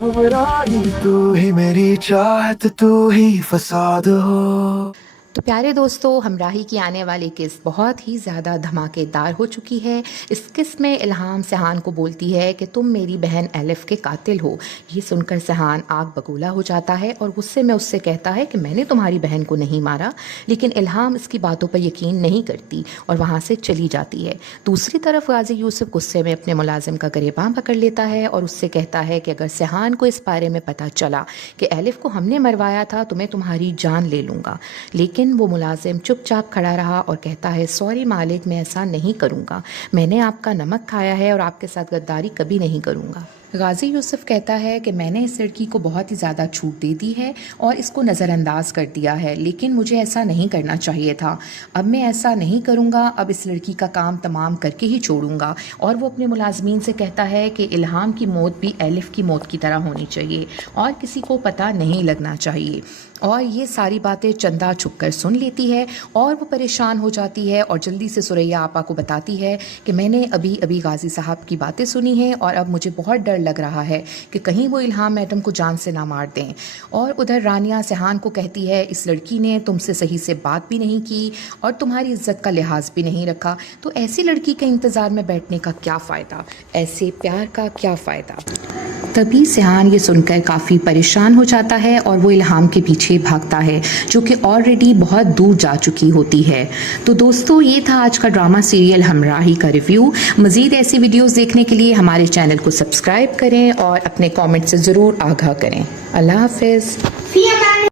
हमरानी तू ही मेरी चाहत तू ही फसाद हो। तो प्यारे दोस्तों, हमराही की आने वाली किस्त बहुत ही ज़्यादा धमाकेदार हो चुकी है। इस किस्त में इल्हाम सहान को बोलती है कि तुम मेरी बहन एलिफ के कातिल हो। ये सुनकर सहान आग बगोला हो जाता है और गुस्से में उससे कहता है कि मैंने तुम्हारी बहन को नहीं मारा। लेकिन इल्हाम इसकी बातों पर यकीन नहीं करती और वहाँ से चली जाती है। दूसरी तरफ गाजी यूसुफ गुस्से में अपने मुलाजिम का गिरेबान पकड़ लेता है और उससे कहता है कि अगर सहान को इस बारे में पता चला कि एलिफ को हमने मरवाया था तो मैं तुम्हारी जान ले लूँगा। लेकिन वो मुलाजिम चुपचाप खड़ा रहा और कहता है, सॉरी मालिक, मैं ऐसा नहीं करूँगा। मैंने आपका नमक खाया है और आपके साथ गद्दारी कभी नहीं करूँगा। गाजी यूसुफ कहता है कि मैंने इस लड़की को बहुत ही ज़्यादा छूट दे दी है और इसको नज़रअंदाज कर दिया है, लेकिन मुझे ऐसा नहीं करना चाहिए था। अब मैं ऐसा नहीं करूँगा, अब इस लड़की का काम तमाम करके ही छोड़ूंगा। और वो अपने मुलाजमीन से कहता है कि इल्हाम की मौत भी एलिफ की मौत की तरह होनी चाहिए और किसी को पता नहीं लगना चाहिए। और ये सारी बातें चंदा छुप कर सुन लेती है और वो परेशान हो जाती है और जल्दी से सुरैया आपा को बताती है कि मैंने अभी अभी गाजी साहब की बातें सुनी हैं और अब मुझे बहुत डर लग रहा है कि कहीं वो इल्हाम मैडम को जान से ना मार दें। और उधर रानिया सहान को कहती है, इस लड़की ने तुमसे सही से बात भी नहीं की और तुम्हारी इज्जत का लिहाज भी नहीं रखा, तो ऐसी लड़की के इंतज़ार में बैठने का क्या फ़ायदा, ऐसे प्यार का क्या फ़ायदा। तभी सहान ये सुनकर काफ़ी परेशान हो जाता है और वो इल्हाम के पीछे भागता है, जो कि ऑलरेडी बहुत दूर जा चुकी होती है। तो दोस्तों, ये था आज का ड्रामा सीरियल हमराही का रिव्यू। मज़ीद ऐसी वीडियोस देखने के लिए हमारे चैनल को सब्सक्राइब करें और अपने कमेंट से ज़रूर आगाह करें। अल्लाह हाफ़िज़।